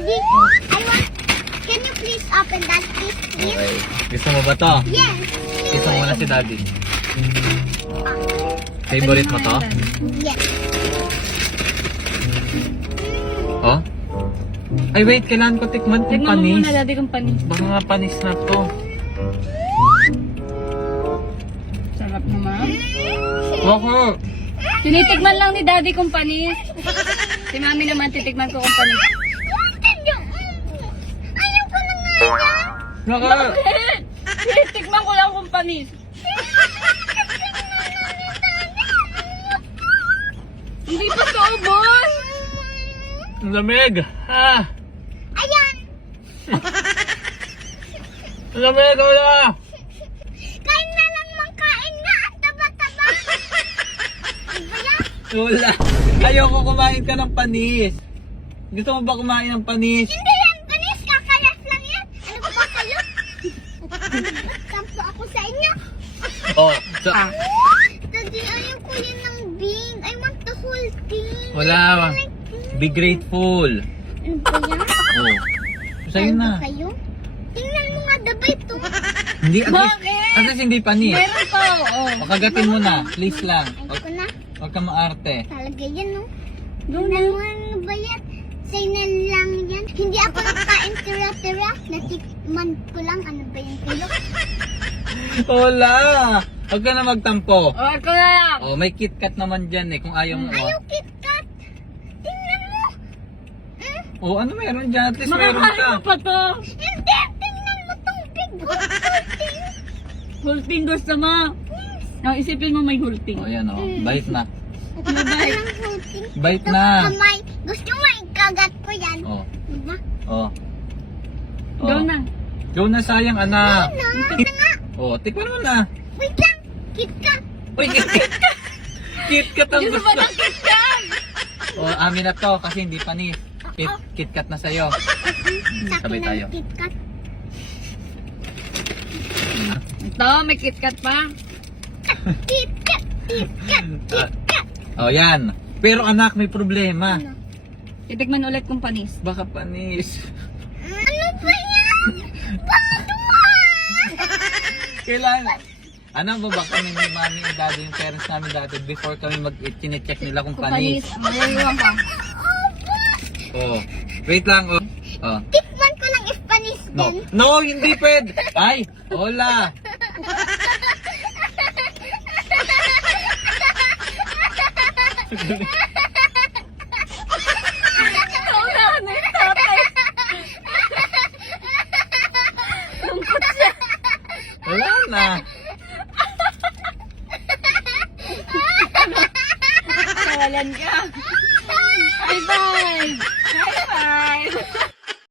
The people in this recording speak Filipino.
Daddy, can you please open that, please? Okay. Gusto mo ba to? Yes. Gusto mo na si Daddy. Favorite mo to? Yes. Oh? Ay wait, kailangan ko tikman kung Tignan mo panis. muna, Daddy, kung panis. Baka nga panis na to. Sarap naman. Bakit? Tinitikman lang ni Daddy kung panis. Si Mami naman titikman ko kung panis. Ayaw ko na nga yan. Bakit? Tinitikman ko lang kung panis. Hindi pa ito ubos. Ang lamig. Ah! Ayan. Ang lamig, wala! Kain na lang mang kain nga. Ang taba-taba. Diba yan? Wala. Ayoko kumain ka ng panis. Gusto mo ba kumain ng panis? Hindi yan. Panis. Kakalas lang yan. Ano ba ba kayo? Sampo ako sa inyo. Oh, so, Daddy, ayaw ko yan ng bean. I want the whole thing. wala. Be grateful. Ano ba yan? Oh. Sa'yo Ano na. ba kayo? Tingnan mo nga dabay to. Hindi, at least, Bakit? at least hindi panis. Meron pa, oo. Pakagatin mo na. Please lang. Ayaw ko na. Huwag ka maarte. Talaga yan, no? Tingnan mo ano ba yan? Say na lang yan. Hindi ako nakain tira-tira. Natikman ko lang. Ano ba yung kilo? Wala. Huwag ka na magtampo. O, ako na lang. Oh, may KitKat naman dyan eh. Kung ayaw mo. Ayaw KitKat. Tingnan mo. Oh, ano meron dyan? At least meron Makakain ka. mo pa to. Hindi. Tingnan mo tong big hulting. Hulting gusto mo. Ang isipin mo may hulting. Oh, yan oh. Bite na. Walang hulting. Bite Ito, na. kamay. Gusto mo ikagat ko yan. Oh. Diba? Oh. Go na. Go na, sayang anak. Ano? Ito nga. Oh, tikman mo na. Wait lang. KitKat. Uy, KitKat. KitKat ang Gusto gusto. ba ng KitKat? Oh, amin na to kasi hindi panis. KitKat na sa'yo. Sa Sabay akin tayo. ang KitKat. Ito, may KitKat pa. KitKat. KitKat. KitKat. Oh, yan. Pero anak, may problema. Ano? Titikman ulit kung panis. Baka panis. Ano ba yan? Kailangan. Ano ba ba kami ni mami and daddy, yung parents namin dati, before kami mag-check nila kung Kung panis. panis. Mayroon ka. Oh. Wait lang, oh. Oh. Tikman ko ng Spanish No. din. No, hindi pwede. Ay, hola. Wala na yung tatay. Lungkot siya. Wala na. Nawalan ka. High five! High five!